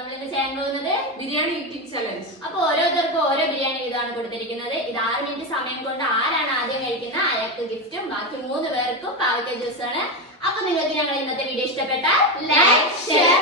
നമ്മൾ ഇന്ന് ചെയ്യാൻ പോകുന്നത് ബിരിയാണി ഈറ്റിംഗ് ചലഞ്ച് അപ്പൊ ഓരോരുത്തർക്കും ഓരോ ബിരിയാണി വീതമാണ് കൊടുത്തിരിക്കുന്നത്. ഇത് ആറ് മിനിറ്റ് സമയം കൊണ്ട് ആരാണ് ആദ്യം കഴിക്കുന്ന? അയാൾക്ക് ഗിഫ്റ്റും ബാക്കി മൂന്ന് പേർക്കും പാവയ്ക്ക ജ്യൂസാണ് ആണ്. അപ്പൊ നിങ്ങൾക്ക് ഞങ്ങൾ ഇന്നത്തെ വീഡിയോ ഇഷ്ടപ്പെട്ടാൽ ലൈക്ക് ഷെയർ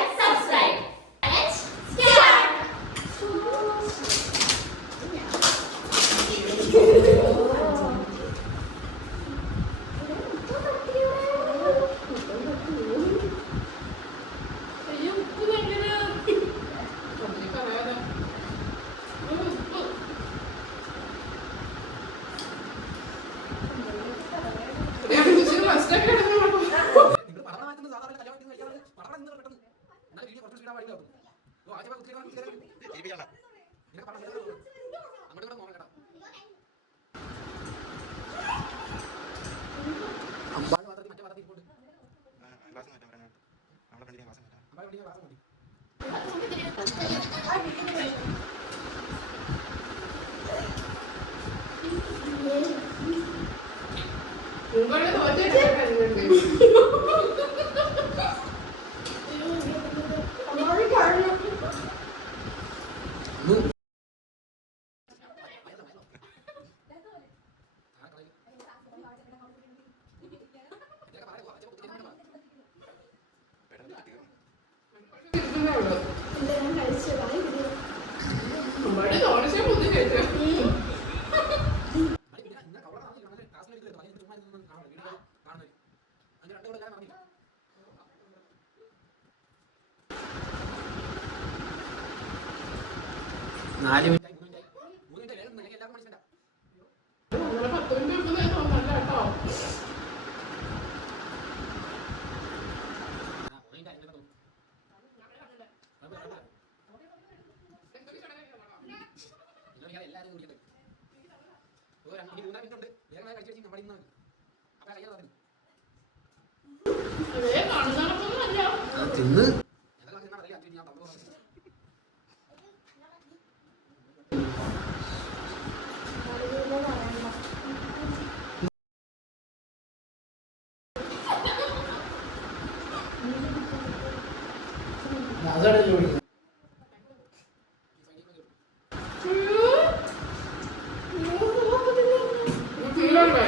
നിങ്ങളുടെ തോറ്റിട്ട് മിനിറ്റ് മൂന്ന് മിനിറ്റ് വേഗം അല്ലെങ്കിൽ എല്ലാവർക്കും മനസ്സിലാക്കാം നമ്മളെ പത്ത് മിനിറ്റ് കേട്ടോ ആ, മൂന്ന് മിനിറ്റ് ആയി, തോന്നുന്നു. കുഴപ്പമില്ല, കുഴപ്പമില്ല. ഇന്നൊരു എല്ലാവരും കുടിക്കട്ടെ ഇനി മൂന്നാം മിനിറ്റ് ഉണ്ട് വേഗം വേഗം കഴിച്ചു നമ്മൾ ഇന്ന് അപ്പൊ കയ്യാതെ പറഞ്ഞു തിന്ന്. എന്തെല്ലാം തിന്നാ അറിയാം ഞാൻ തന്നു പറഞ്ഞു തീരുമാനമേ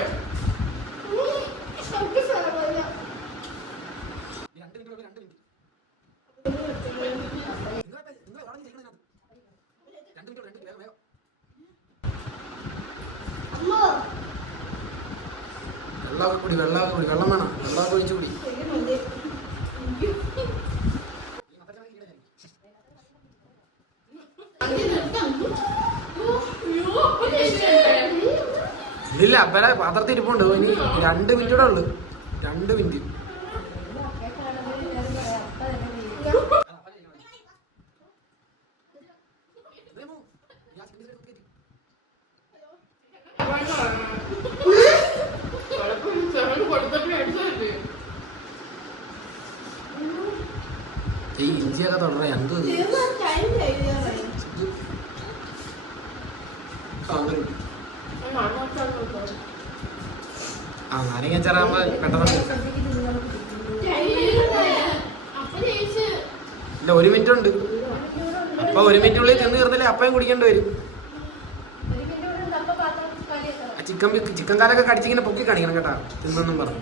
രണ്ട് മിനിറ്റ് രണ്ട് മിനിറ്റ് നിങ്ങളെ നിങ്ങളെ എവിടെ ചെയ്യുന്നത് രണ്ട് മിനിറ്റ് രണ്ട് മിനിറ്റ് വേഗം വേഗം വെള്ളമൊക്കെ കുടി വെള്ളമൊക്കെ കുടി വെള്ളം വേണം. വെള്ളമൊക്കെ ഒഴിച്ചു കൂടി. ഇല്ല അപ്പല പാത്രത്തിൽ ഇരിപ്പുണ്ട്. ഇനി രണ്ട് മിനിറ്റ് കൂടെ ഉള്ളു. രണ്ട് മിനിറ്റ്. ഈ ഇഞ്ചിയൊക്കെ തുടങ്ങ എന്ത്? ആ, നാരങ്ങ ചെറാകുമ്പോ പെട്ടെന്ന് ഇല്ല ഒരു മിനിറ്റ് ഉണ്ട്. അപ്പൊ ഒരു മിനിറ്റിനുള്ളിൽ ചെന്ന് തീർന്നില്ലേ? അപ്പയും കുടിക്കേണ്ടി വരും. ചിക്കൻ ചിക്കൻ കാലൊക്കെ കടിച്ചിങ്ങനെ പൊക്കി കാണിക്കണം കേട്ടാ. തിന്നെന്നും പറഞ്ഞു.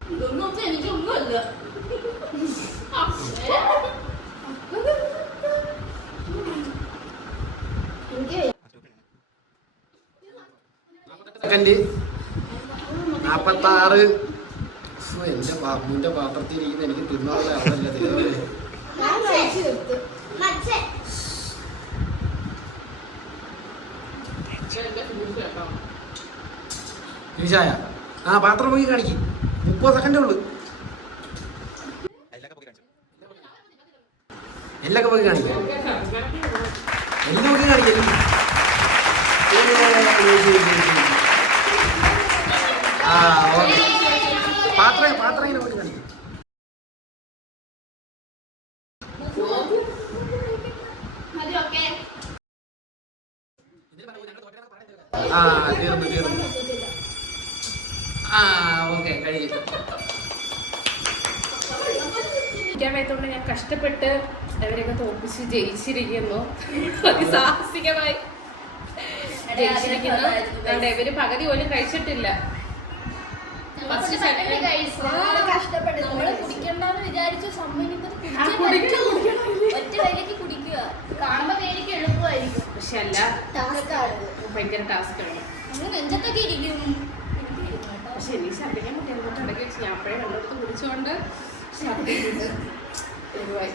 ഇതൊന്നും എനിക്കൊന്നുമല്ല സെക്കൻഡ്. നാപ്പത്താറ്. എന്റെ ബാബുവിന്റെ പാത്രത്തിൽ ഇരിക്കുന്ന എനിക്ക് തിന്നാനുള്ള അറിയില്ല ദൈവമേ എന്റെ ജ്യൂസ് കേട്ടോ നിമിഷായ ആ പാത്രം പോയി കാണിക്കും. മുപ്പത് സെക്കൻഡേ ഉള്ളു. എല്ലൊക്കെ പോയി കാണിക്കാം. എല്ലാം പോയി കാണിക്കാം. ആ ഓക്കെ. പാത്രം പാത്രം ഇങ്ങനെ പോയി കാണിക്കും. ആ തീർന്നു തീർന്നു. ആ ഓക്കെ കഴിഞ്ഞു. ഇരിക്കാൻ വയ്യത്തോണ്ട് ഞാൻ കഷ്ടപ്പെട്ട് അവരെയൊക്കെ തോൽപ്പിച്ച് ജയിച്ചിരിക്കുന്നു. അതിസാഹസികമായി ജയിച്ചിരിക്കുന്നു. അതുകൊണ്ട് ഇവർ പകുതി പോലും കഴിച്ചിട്ടില്ല. കുടിക്കണ്ടെന്ന് വിചാരിച്ചു. ഒറ്റ വഴിക്ക് കുടിക്കുക. കാണുമ്പോ പേടിക്ക് എളുപ്പമായിരിക്കും. പക്ഷെ അല്ല ഭയങ്കര ടാസ്ക് ആണ്. നെഞ്ചത്തൊക്കെ ഇരിക്കും. പക്ഷെ എനിക്ക് ഛർദ്ദിക്കാൻ കൊണ്ട് ഇടയ്ക്ക് വെച്ച് ഞാൻ അപ്പോഴേ വെള്ളമെടുത്ത് കുടിച്ചുകൊണ്ട് ഛർദ്ദിക്കുന്നത് ഒഴിവായി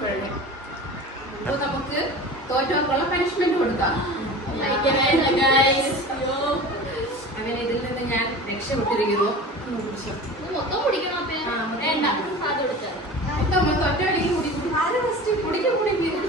കുഴഞ്ഞു. അപ്പോൾ നമുക്ക് തോറ്റവർക്കുള്ള പനിഷ്മെന്റ് കൊടുക്കാം. അങ്ങനെ ഇതിൽ നിന്ന് ഞാൻ രക്ഷപ്പെട്ടിരിക്കുന്നു. മൊത്തം കുടിക്കണം വേണ്ട മൊത്തം കുടിക്കും. കുടിക്കും കുടിക്ക്, കുടിക്ക്.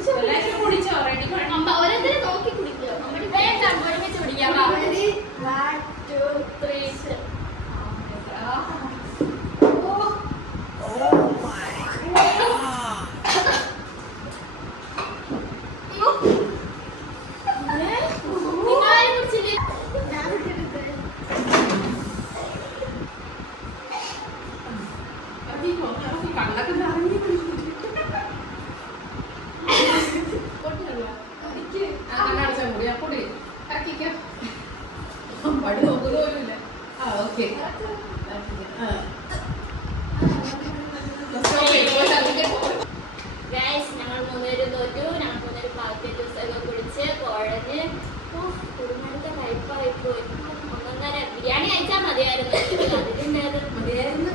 കണ്ണൊക്കെ നിറഞ്ഞു കണ്ണടച്ച മുറി അപ്പൊടി ഇറക്കിക്കോ പടി നോക്കുന്ന പോലും ഇല്ല ആ ഓക്കെ ഞങ്ങൾ മൂന്നുപേര് തോറ്റു ഞങ്ങൾ മൂന്നുപേര് പാവത്തെ ജ്യൂസൊക്കെ കുടിച്ച് കുഴഞ്ഞ് കയ്പായി പോയി ഒന്നൊന്നര ബിരിയാണി കഴിച്ചാൽ മതിയായിരുന്നു അതിലുണ്ടായിരുന്നു മതിയായിരുന്നു